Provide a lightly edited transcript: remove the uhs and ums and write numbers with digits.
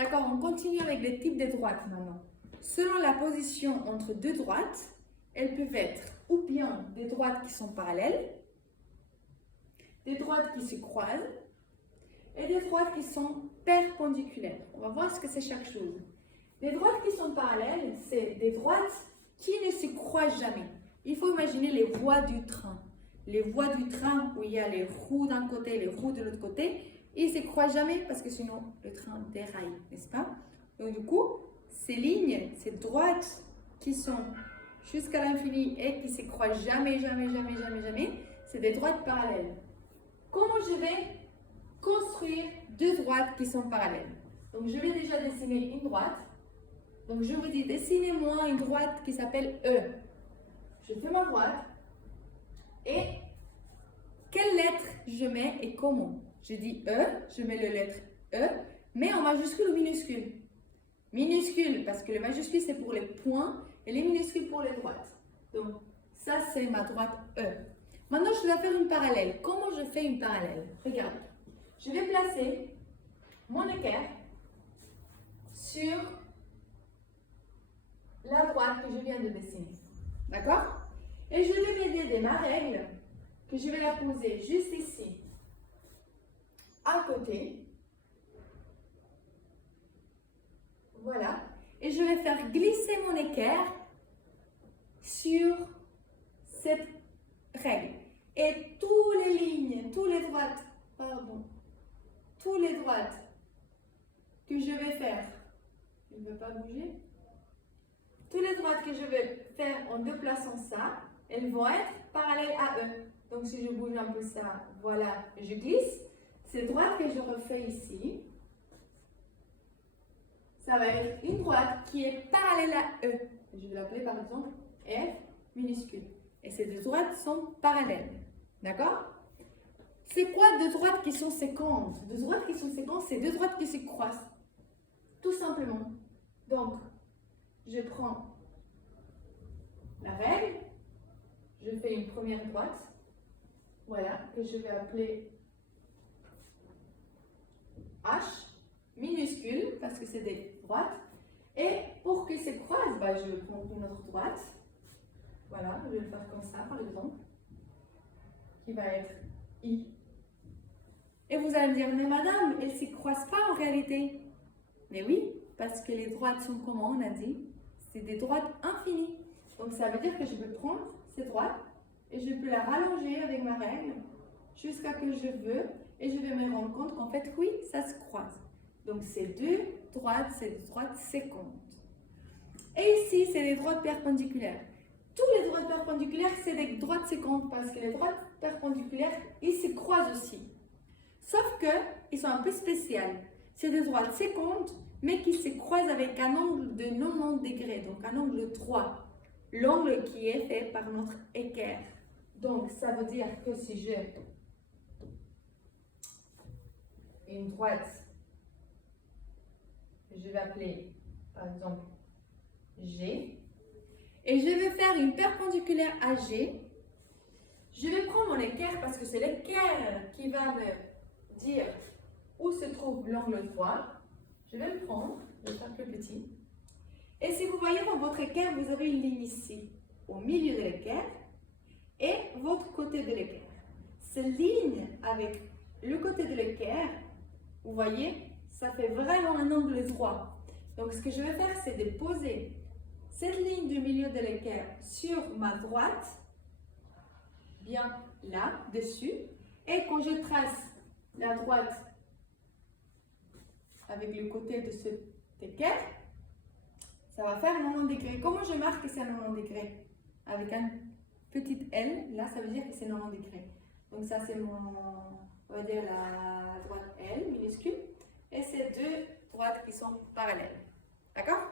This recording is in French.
D'accord, on continue avec les types de droites maintenant. Selon la position entre deux droites, elles peuvent être ou bien des droites qui sont parallèles, des droites qui se croisent et des droites qui sont perpendiculaires. On va voir ce que c'est chaque chose. Les droites qui sont parallèles, c'est des droites qui ne se croisent jamais. Il faut imaginer les voies du train. Les voies du train où il y a les roues d'un côté et les roues de l'autre côté, ils ne se croisent jamais parce que sinon le train déraille, n'est-ce pas? Donc du coup, ces lignes, ces droites qui sont jusqu'à l'infini et qui ne se croisent jamais, c'est des droites parallèles. Comment je vais construire deux droites qui sont parallèles? Donc je vais déjà dessiner une droite. Donc je vous dis, dessinez-moi une droite qui s'appelle E. Je fais ma droite. Et quelle lettre je mets et comment? Je dis E, je mets la lettre E, mais en majuscule ou minuscule? Minuscule, parce que le majuscule c'est pour les points et les minuscules pour les droites. Donc ça c'est ma droite E. Maintenant je dois faire une parallèle. Comment je fais une parallèle? Regarde, je vais placer mon équerre sur la droite que je viens de dessiner. D'accord? Et je vais m'aider de ma règle, que je vais la poser juste ici, à côté. Voilà. Et je vais faire glisser mon équerre sur cette règle. Et toutes les lignes, toutes les droites que je vais faire, il ne veut pas bouger. Toutes les droites que je vais faire en déplaçant ça, elles vont être parallèles à eux. Donc si je bouge un peu ça, voilà, je glisse. Ces droites que je refais ici, ça va être une droite qui est parallèle à eux. Je vais l'appeler par exemple F minuscule. Et ces deux droites sont parallèles. D'accord? C'est quoi deux droites qui sont séquentes? Deux droites qui sont séquentes, c'est deux droites qui se croisent. Tout simplement. Donc, je prends la règle, je fais une première droite, voilà, que je vais appeler H, minuscule, parce que c'est des droites. Et pour qu'ils se croisent, je vais prendre une autre droite. Voilà, je vais le faire comme ça, par exemple, qui va être I. Et vous allez me dire, mais madame, elles ne se croisent pas en réalité. Mais oui, parce que les droites sont comment, on a dit? C'est des droites infinies. Donc ça veut dire que je peux prendre cette droite et je peux la rallonger avec ma règle jusqu'à que je veux et je vais me rendre compte qu'en fait, oui, ça se croise. Donc ces deux droites, c'est des droites séquentes. Et ici, c'est des droites perpendiculaires. Toutes les droites perpendiculaires, c'est des droites séquentes parce que les droites perpendiculaires, ils se croisent aussi. Sauf qu'ils sont un peu spéciales. C'est des droites séquentes, mais qui se croisent avec un angle de 90 degrés, donc un angle droit. L'angle qui est fait par notre équerre. Donc, ça veut dire que si j'ai une droite, je vais appeler, par exemple, G, et je vais faire une perpendiculaire à G, je vais prendre mon équerre parce que c'est l'équerre qui va me dire où se trouve l'angle droit. Je vais le prendre, je vais faire plus petit. Et si vous voyez dans votre équerre, vous avez une ligne ici, au milieu de l'équerre, et votre côté de l'équerre. Cette ligne avec le côté de l'équerre, vous voyez, ça fait vraiment un angle droit. Donc ce que je vais faire, c'est de poser cette ligne du milieu de l'équerre sur ma droite, bien là, dessus. Et quand je trace la droite avec le côté de cet équerre, ça va faire 90 degrés. Comment je marque que c'est 90 degrés? Avec un petit L, là, ça veut dire que c'est 90 degrés. Donc ça, c'est mon, on va dire la droite L, minuscule. Et c'est deux droites qui sont parallèles. D'accord?